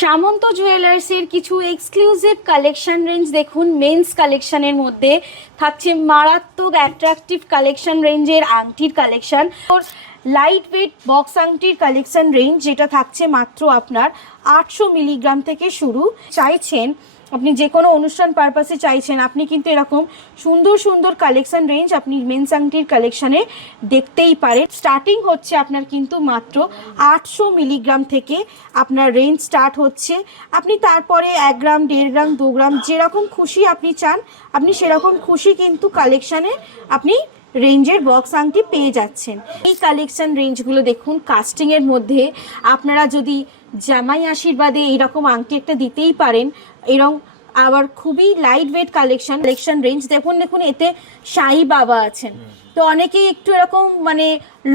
সামন্ত জুয়েলার্সের কিছু exclusive collection range দেখুন। মেন্স কালেকশনের মধ্যে থাকছে মারাত্মক অ্যাট্রাকটিভ কালেকশন রেঞ্জের আংটির কালেকশন, লাইট ওয়েট বক্স আংটির কালেকশন রেঞ্জ, যেটা থাকছে মাত্র আপনার 800 মিলিগ্রাম থেকে শুরু। চাইছেন আপনি যে কোনো অনুষ্ঠান পারপাসে চাইছেন, আপনি কিন্তু এরকম সুন্দর সুন্দর কালেকশন রেঞ্জ আপনি মেন্স আংটির কালেকশানে দেখতেই পারেন। স্টার্টিং হচ্ছে আপনার কিন্তু মাত্র 800 মিলিগ্রাম থেকে আপনার রেঞ্জ স্টার্ট হচ্ছে। আপনি তারপরে 1 গ্রাম, 1.5 গ্রাম, 2 গ্রাম যেরকম খুশি আপনি চান, আপনি সেরকম খুশি কিন্তু কালেকশানে আপনি রেঞ্জের বক্স আংটি পেয়ে যাচ্ছেন। এই কালেকশন রেঞ্জগুলো দেখুন কাস্টিংয়ের মধ্যে। আপনারা যদি জামাই আশীর্বাদে এইরকম আংটি একটা দিতেই পারেন, এরকম আবার খুবই লাইট ওয়েট কালেকশন রেঞ্জ দেখুন। এতে সাই বাবা আছেন, তো অনেকেই একটু এরকম মানে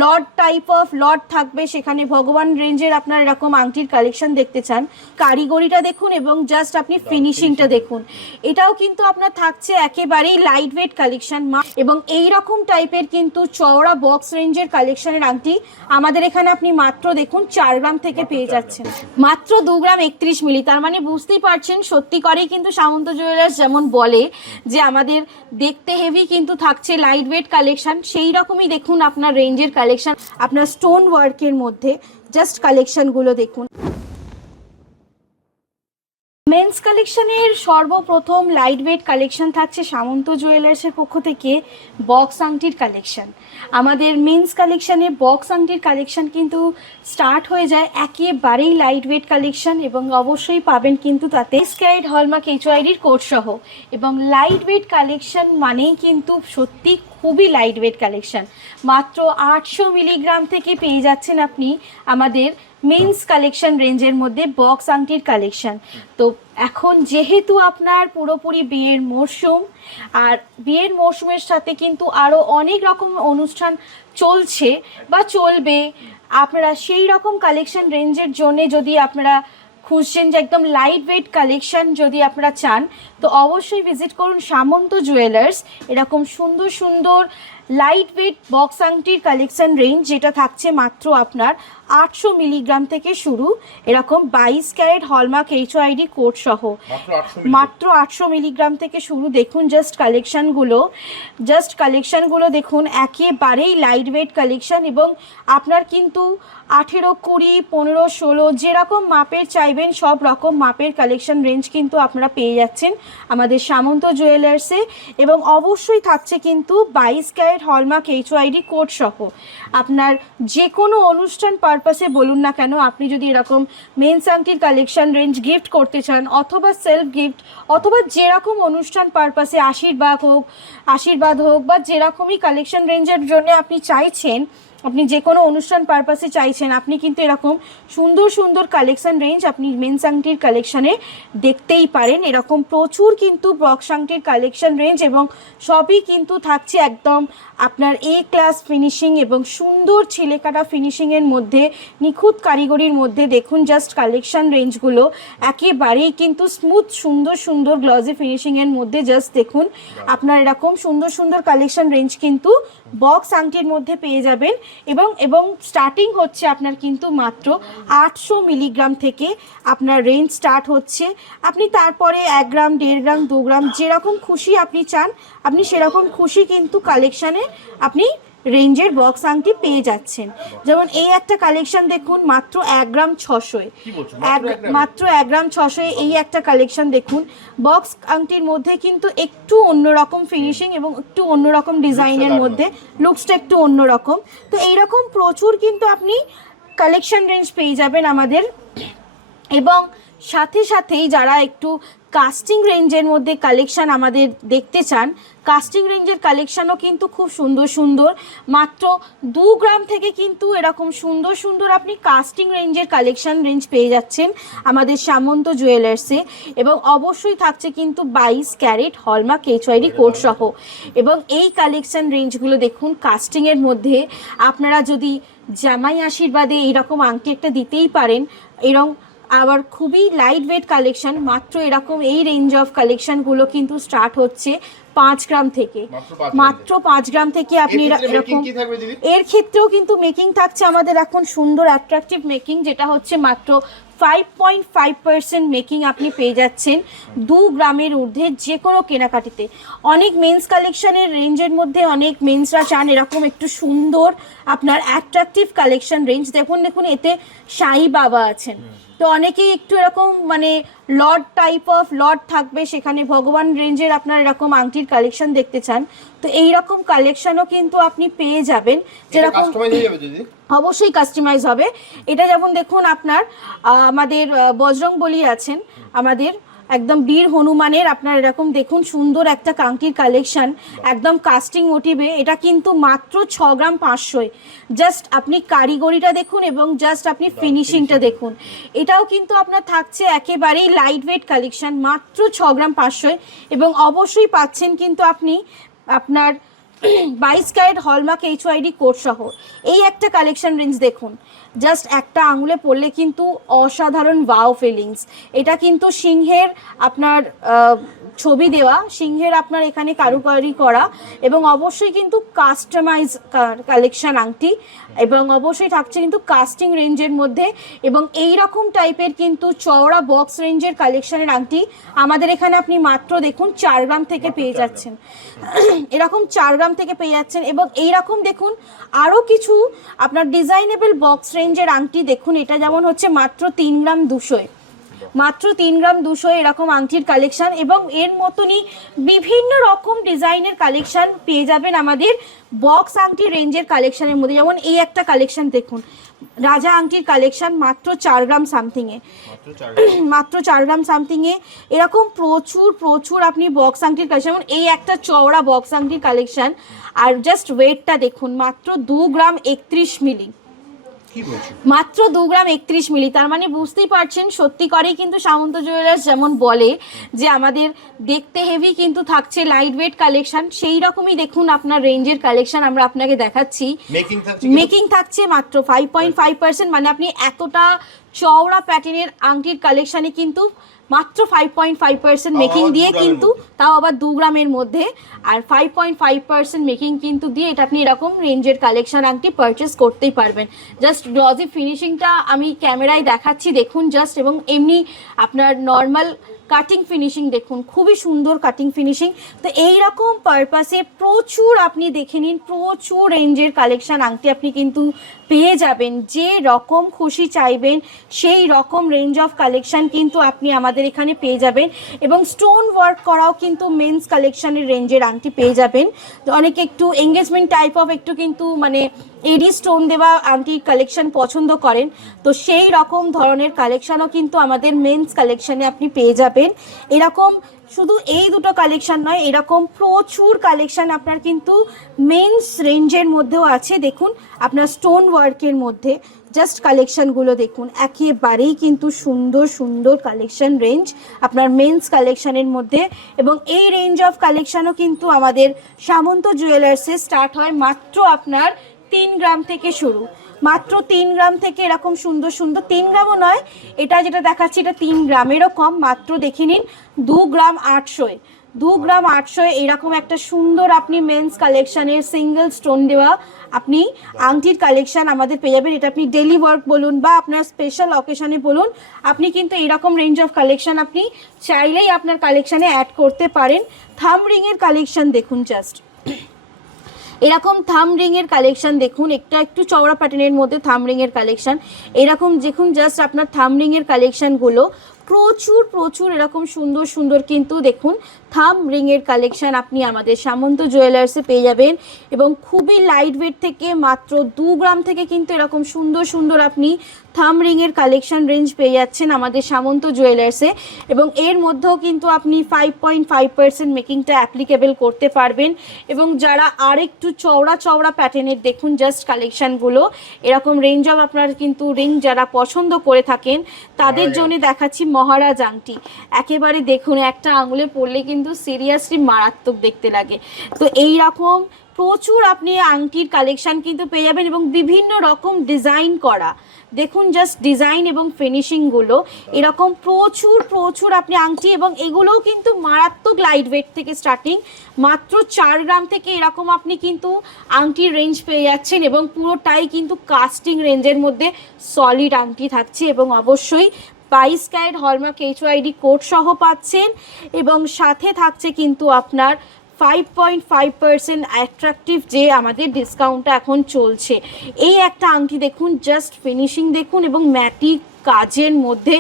লর্ড টাইপ অফ লর্ড থাকবে, সেখানে ভগবান রেঞ্জের আপনার এরকম আংটির কালেকশন দেখতে চান। কারিগরিটা দেখুন এবং জাস্ট আপনি ফিনিশিংটা দেখুন। এটাও কিন্তু আপনার থাকছে একেবারেই লাইট ওয়েট কালেকশন এবং এই রকম টাইপের কিন্তু চওড়া বক্স রেঞ্জের কালেকশনের আংটি আমাদের এখানে আপনি মাত্র দেখুন 4 গ্রাম থেকে পেয়ে যাচ্ছেন, মাত্র 2 গ্রাম 31 মিলি। তার মানে বুঝতেই পারছেন সত্যি করেই কিন্তু সামন্ত জুয়েলার্স যেমন বলে যে আমাদের দেখতে হেভি কিন্তু থাকছে লাইট ওয়েট কালেকশন, সেই রকমই দেখুন আপনার রেঞ্জের কালেকশন। আপনার স্টোন ওয়ার্কের মধ্যে জাস্ট কালেকশনগুলো দেখুন। মেন্স কালেকশনের সর্বপ্রথম লাইট ওয়েট কালেকশন থাকছে সামন্ত জুয়েলার্সের পক্ষ থেকে বক্স আংটির কালেকশন। আমাদের মেন্স কালেকশনে বক্স আংটির কালেকশন কিন্তু স্টার্ট হয়ে যায় একেবারেই লাইট ওয়েট কালেকশন এবং অবশ্যই পাবেন কিন্তু তাতে স্ক্যারেট হলমার্ক এইচওআইডির কোড সহ। এবং লাইট ওয়েট কালেকশন মানেই কিন্তু সত্যি খুবই লাইট ওয়েট কালেকশন। মাত্র 800 মিলিগ্রাম থেকে পেয়ে যাচ্ছেন আপনি আমাদের মেন্স কালেকশন রেঞ্জের মধ্যে বক্স আংটির কালেকশন। তো এখন যেহেতু আপনার পুরোপুরি বিয়ের মরশুম, আর বিয়ের মরশুমের সাথে কিন্তু আরও অনেক রকম অনুষ্ঠান চলছে বা চলবে, আপনারা সেই রকম কালেকশন রেঞ্জের জন্য যদি আপনারা খুঁজছেন যে একদম লাইট ওয়েট কালেকশন যদি আপনারা চান, তো অবশ্যই ভিজিট করুন সামন্ত জুয়েলার্স। এরকম সুন্দর সুন্দর লাইট ওয়েট বক্স আংটির কালেকশন রেঞ্জ, যেটা থাকছে মাত্র আপনার 800 মিলিগ্রাম থেকে শুরু, এরকম 22 ক্যারেট হলমার্ক এইচওআইডি কোড সহ মাত্র 800 মিলিগ্রাম থেকে শুরু। দেখুন জাস্ট কালেকশানগুলো দেখুন, একেবারেই লাইট ওয়েট কালেকশন এবং আপনার কিন্তু 18, 20, 15, 16 যেরকম মাপের চাইবেন সব রকম মাপের কালেকশন রেঞ্জ কিন্তু আপনারা পেয়ে যাচ্ছেন আমাদের সামন্ত জুয়েলার্সে। এবং অবশ্যই থাকছে কিন্তু 22 ক্যারেট হলমার্ক এইচওআইডি কোড সহ। আপনার যে কোনো অনুষ্ঠান পারপাসে বলুন না কেন, আপনি যদি এরকম মেন্স আংটির কালেকশন রেঞ্জ গিফট করতে চান অথবা সেলফ গিফট অথবা যেরকম অনুষ্ঠান পারপাসে আশীর্বাদ হোক বা যেরকমই কালেকশন রেঞ্জের জন্য আপনি চাইছেন, আপনি যে কোনো অনুষ্ঠান পারপাসে চাইছেন, আপনি কিন্তু এরকম সুন্দর সুন্দর কালেকশন রেঞ্জ আপনি মেন্স আংটির কালেকশানে দেখতেই পারেন। এরকম প্রচুর কিন্তু বক্স আংটির কালেকশন রেঞ্জ এবং সবই কিন্তু থাকছে একদম আপনার এ ক্লাস ফিনিশিং এবং সুন্দর ছিলেকাটা ফিনিশিংয়ের মধ্যে, নিখুঁত কারিগরির মধ্যে। দেখুন জাস্ট কালেকশন রেঞ্জগুলো একেবারেই কিন্তু স্মুথ সুন্দর সুন্দর গ্লজি ফিনিশিংয়ের মধ্যে। জাস্ট দেখুন আপনার এরকম সুন্দর সুন্দর কালেকশন রেঞ্জ কিন্তু বক্স আংটির মধ্যে পেয়ে যাবেন এবং স্টার্টিং হচ্ছে আপনার কিন্তু মাত্র 800 মিলিগ্রাম থেকে আপনার রেঞ্জ স্টার্ট হচ্ছে। আপনি তারপরে 1 গ্রাম, 1.5 গ্রাম, 2 গ্রাম যেরকম খুশি আপনি চান, আপনি সেরকম খুশি কিন্তু কালেকশানে আপনি রেঞ্জের বক্স আংটি পেয়ে যাচ্ছেন। যেমন এই একটা কালেকশন দেখুন মাত্র 1 গ্রাম 600, মাত্র 1 গ্রাম 600 এই একটা কালেকশন দেখুন। বক্স আংটির মধ্যে কিন্তু একটু অন্যরকম ফিনিশিং এবং একটু অন্যরকম ডিজাইনের মধ্যে, লুকসটা একটু অন্যরকম। তো এইরকম প্রচুর কিন্তু আপনি কালেকশন রেঞ্জ পেয়ে যাবেন আমাদের। এবং সাথেই যারা একটু কাস্টিং রেঞ্জের মধ্যে কালেকশান আমাদের দেখতে চান, কাস্টিং রেঞ্জের কালেকশানও কিন্তু খুব সুন্দর সুন্দর, মাত্র 2 গ্রাম থেকে কিন্তু এরকম সুন্দর সুন্দর আপনি কাস্টিং রেঞ্জের কালেকশান রেঞ্জ পেয়ে যাচ্ছেন আমাদের সামন্ত জুয়েলার্সে। এবং অবশ্যই থাকছে কিন্তু 22 ক্যারেট হলমার্ক এইচওআইডি কোড সহ। এবং এই কালেকশান রেঞ্জগুলো দেখুন কাস্টিংয়ের মধ্যে। আপনারা যদি জামাই আশীর্বাদে এইরকম আংটি একটা দিতেই পারেন, এরকম আবার খুবই লাইট ওয়েট কালেকশন, মাত্র এরকম এই রেঞ্জ অফ কালেকশনগুলো কিন্তু স্টার্ট হচ্ছে 5 গ্রাম থেকে, মাত্র 5 গ্রাম থেকে আপনি এরকম। এর ক্ষেত্রেও কিন্তু মেকিং থাকছে আমাদের এখন সুন্দর অ্যাট্রাকটিভ মেকিং, যেটা হচ্ছে মাত্র 5.5% মেকিং আপনি পেয়ে যাচ্ছেন 2 গ্রামের ঊর্ধ্বে যে কোনো কেনাকাটিতে। অনেক মেন্স কালেকশনের রেঞ্জের মধ্যে অনেক মেন্সরা চান এরকম একটু সুন্দর আপনার অ্যাট্রাকটিভ কালেকশন রেঞ্জ। দেখুন এতে সাই বাবা আছেন, তো অনেকেই একটু এরকম মানে লর্ড টাইপ অফ লর্ড থাকবে, সেখানে ভগবান রেঞ্জের আপনার এরকম আংটির কালেকশন দেখতে চান, তো এইরকম কালেকশনও কিন্তু আপনি পেয়ে যাবেন। যেরকম অবশ্যই কাস্টমাইজ হবে এটা। যেমন দেখুন আপনার আমাদের বজরংবলী আছেন, আমাদের একদম বীর হনুমানের আপনার এরকম দেখুন সুন্দর একটা কাংটির কালেকশন একদম কাস্টিং মোটিভে। এটা কিন্তু মাত্র 6 গ্রাম 500। জাস্ট আপনি কারিগরিটা দেখুন এবং জাস্ট আপনি ফিনিশিংটা দেখুন। এটাও কিন্তু আপনার থাকছে একেবারেই লাইট ওয়েট কালেকশন মাত্র 6 গ্রাম 500। এবং অবশ্যই পাচ্ছেন কিন্তু আপনি আপনার 22 ক্যারেট হলমার্ক HYD কোড সহ এই একটা কালেকশন রেঞ্জ দেখুন। জাস্ট একটা আঙুলে পড়লে কিন্তু অসাধারণ ওয়াও ফিলিংস। এটা কিন্তু সিংহের আপনার ছবি দেওয়া, সিংহের আপনার এখানে কারুকারি করা এবং অবশ্যই কিন্তু কাস্টমাইজ কালেকশন আংটি এবং অবশ্যই থাকছে কিন্তু কাস্টিং রেঞ্জের মধ্যে। এবং এই রকম টাইপের কিন্তু চওড়া বক্স রেঞ্জের কালেকশনের আংটি আমাদের এখানে আপনি মাত্র দেখুন 4 গ্রাম থেকে পেয়ে যাচ্ছেন। এরকম 4 গ্রাম থেকে পেয়ে যাচ্ছেন। এবং এইরকম দেখুন আরও কিছু আপনার ডিজাইনেবল বক্স রেঞ্জের আংটি দেখুন। এটা যেমন হচ্ছে মাত্র 3 গ্রাম 200, মাত্র 3 গ্রাম 200 এরকম আংটির কালেকশন। এবং এর মতনই বিভিন্ন রকম ডিজাইনের কালেকশন পেয়ে যাবেন আমাদের বক্স আংটি রেঞ্জের কালেকশনের মধ্যে। যেমন এই একটা কালেকশন দেখুন, রাজা আংটির কালেকশন মাত্র 4 গ্রাম সামথিংয়ে, মাত্র 4 গ্রাম সামথিংয়ে এরকম প্রচুর আপনি বক্স আংটির কালেকশন। যেমন এই একটা চওড়া বক্স আংটির কালেকশন, আর জাস্ট ওয়েটটা দেখুন মাত্র 2 গ্রাম 31 মিলি, মাত্র 2 গ্রাম 31 মিলি। তার মানে বুঝতেই পারছেন সত্যি করেই কিন্তু সামন্ত জুয়েলার্স যেমন বলে যে আমাদের দেখতে হেভি কিন্তু থাকছে লাইট ওয়েট কালেকশন, সেই রকমই দেখুন আপনার রেঞ্জের কালেকশন আমরা আপনাকে দেখাচ্ছি। মেকিং থাকছে মাত্র 5.5%, মানে আপনি এতটা চওড়া প্যাটার্নের আংটির কালেকশনে কিন্তু মাত্র 5.5% মেকিং দিয়ে কিন্তু, তাও আবার 2 গ্রামের মধ্যে, আর 5.5% মেকিং কিন্তু দিয়ে এটা আপনি এরকম রেঞ্জের কালেকশন আংটি পারচেস করতেই পারবেন। জাস্ট গ্লসি ফিনিশিংটা আমি ক্যামেরায় দেখাচ্ছি দেখুন জাস্ট, এবং এমনি আপনার নর্মাল কাটিং ফিনিশিং দেখুন, খুবই সুন্দর কাটিং ফিনিশিং। তো এইরকম পারপাসে প্রচুর আপনি দেখে নিন, প্রচুর রেঞ্জের কালেকশন আংটি আপনি কিন্তু পেয়ে যাবেন। যে রকম খুশি চাইবেন সেই রকম রেঞ্জ অফ কালেকশন কিন্তু আপনি আমাদের এখানে পেয়ে যাবেন। এবং স্টোন ওয়ার্ক করাও কিন্তু মেন্স কালেকশনের রেঞ্জের আংটি পেয়ে যাবেন। তো অনেকে একটু এঙ্গেজমেন্ট টাইপ অফ একটু কিন্তু মানে এডি স্টোন দেওয়া আংটির কালেকশন পছন্দ করেন, তো সেই রকম ধরনের কালেকশনও কিন্তু আমাদের মেন্স কালেকশনে আপনি পেয়ে যাবেন। এরকম শুধু এই দুটো কালেকশন নয়, এরকম প্রচুর কালেকশন আপনার কিন্তু মেন্স রেঞ্জের মধ্যেও আছে। দেখুন আপনার স্টোন ওয়ার্কের মধ্যে জাস্ট কালেকশনগুলো দেখুন, একেবারেই কিন্তু সুন্দর সুন্দর কালেকশন রেঞ্জ আপনার মেন্স কালেকশনের মধ্যে। এবং এই রেঞ্জ অফ কালেকশনও কিন্তু আমাদের সামন্ত জুয়েলার্সে স্টার্ট হয় মাত্র আপনার 3 গ্রাম থেকে শুরু, মাত্র 3 গ্রাম থেকে এরকম সুন্দর সুন্দর, 3 গ্রামও নয়, এটা যেটা দেখাচ্ছি এটা 3 গ্রামেরও কম, মাত্র দেখে নিন 2 গ্রাম 800, 2 গ্রাম 800 এরকম একটা সুন্দর আপনি মেন্স কালেকশনের সিঙ্গেল স্টোন দেওয়া আপনি আংটির কালেকশন আমাদের পেয়ে যাবেন। এটা আপনি ডেলি ওয়ার্ক বলুন বা আপনার স্পেশাল অকেশনে বলুন, আপনি কিন্তু এরকম রেঞ্জ অফ কালেকশন আপনি চাইলেই আপনার কালেকশনে অ্যাড করতে পারেন। থাম রিংয়ের কালেকশন দেখুন, জাস্ট এরকম থাম রিংয়ের কালেকশন দেখুন, একটু চওড়া প্যাটার্নের মধ্যে থাম রিংয়ের কালেকশন এরকম দেখুন। জাস্ট আপনার থাম রিংয়ের কালেকশনগুলো প্রচুর এরকম সুন্দর সুন্দর কিন্তু দেখুন থাম রিংয়ের কালেকশন আপনি আমাদের সামন্ত জুয়েলার্সে পেয়ে যাবেন। এবং খুবই লাইট ওয়েট থেকে মাত্র 2 গ্রাম থেকে কিন্তু এরকম সুন্দর সুন্দর আপনি থাম রিংয়ের কালেকশন রেঞ্জ পেয়ে যাচ্ছেন আমাদের সামন্ত জুয়েলার্সে। এবং এর মধ্যেও কিন্তু আপনি 5.5% মেকিংটা অ্যাপ্লিকেবল করতে পারবেন। এবং যারা আরেকটু চওড়া প্যাটার্নের দেখুন জাস্ট কালেকশানগুলো, এরকম রেঞ্জ অফ আপনার কিন্তু রিং যারা পছন্দ করে থাকেন তাদের জন্য দেখাচ্ছি মহারাজ আংটি। একেবারে দেখুন একটা আঙুলে পড়লে কিন্তু সিরিয়াসলি মারাত্মক দেখতে লাগে। তো এই রকম প্রচুর আপনি আংটির কালেকশন কিন্তু পেয়ে যাবেন এবং বিভিন্ন রকম ডিজাইন করা দেখুন জাস্ট ডিজাইন এবং ফিনিশিংগুলো এরকম প্রচুর আপনি আংটি, এবং এগুলোও কিন্তু মারাত্মক লাইট ওয়েট থেকে স্টার্টিং মাত্র 4 গ্রাম থেকে এরকম আপনি কিন্তু আংটির রেঞ্জ পেয়ে যাচ্ছেন। এবং পুরোটাই কিন্তু কাস্টিং রেঞ্জের মধ্যে সলিড আংটি থাকছে এবং অবশ্যই 22 ক্যারেট হলমার্ক HYD কোড সহ পাচ্ছেন এবং সাথে থাকছে কিন্তু আপনার 5.5% অ্যাট্রাকটিভ যে আমাদের ডিসকাউন্টটা এখন চলছে। এই একটা আংটি দেখুন, জাস্ট ফিনিশিং দেখুন এবং ম্যাটিক কাজের মধ্যে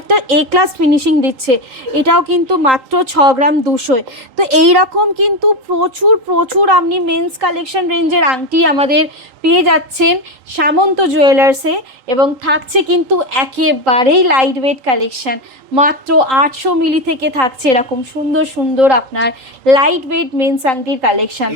একটা এ ক্লাস ফিনিশিং দিচ্ছে। এটাও কিন্তু মাত্র 6 গ্রাম 200। তো এইরকম কিন্তু প্রচুর প্রচুর আপনি মেন্স কালেকশন রেঞ্জের আংটি আমাদের পেয়ে যাচ্ছেন সামন্ত জুয়েলার্সে এবং থাকছে কিন্তু একেবারেই লাইট ওয়েট কালেকশন। মাত্র 800 মিলি থেকে থাকছে এরকম সুন্দর সুন্দর আপনার লাইট ওয়েট মেন্স আংটির কালেকশন।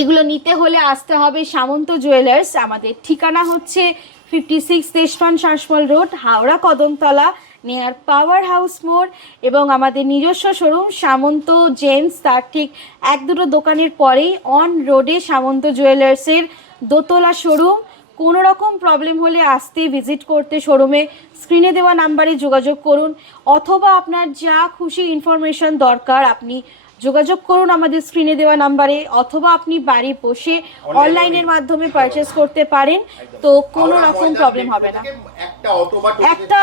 এগুলো নিতে হলে আসতে হবে সামন্ত জুয়েলার্স। আমাদের ঠিকানা হচ্ছে 56 Deshpran Sasmal road, Howrah Kadamtala, near power house মোড় এবং আমাদের নিজস্ব শোরুম সামন্ত জেমস, তার ঠিক 1-2 দোকানের পরেই অন রোডে সামন্ত জুয়েলার্সের দোতলা শোরুম। কোনো রকম প্রবলেম হলে আসতে ভিজিট করতে শোরুমে স্ক্রিনে দেওয়া নাম্বারে যোগাযোগ করুন, অথবা আপনার যা খুশি ইনফরমেশন দরকার আপনি যোগাযোগ করুন আমাদের স্ক্রিনে দেওয়া নাম্বারে, অথবা আপনি বাড়ি বসে অনলাইনের মাধ্যমে পারচেস করতে পারেন। তো কোনো রকম প্রবলেম হবে না। একটা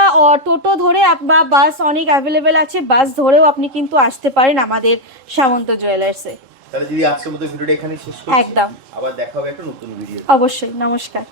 টোটো ধরে বা বাস অনেক অ্যাভেলেবেল আছে, বাস ধরেও আপনি কিন্তু আসতে পারেন আমাদের সামন্ত জুয়েলার্সে। তাহলে দিদি আজকের মতো ভিডিওটা এখানে শেষ করছি। একদম, আবার দেখা হবে একটা নতুন ভিডিও। অবশ্যই। নমস্কার।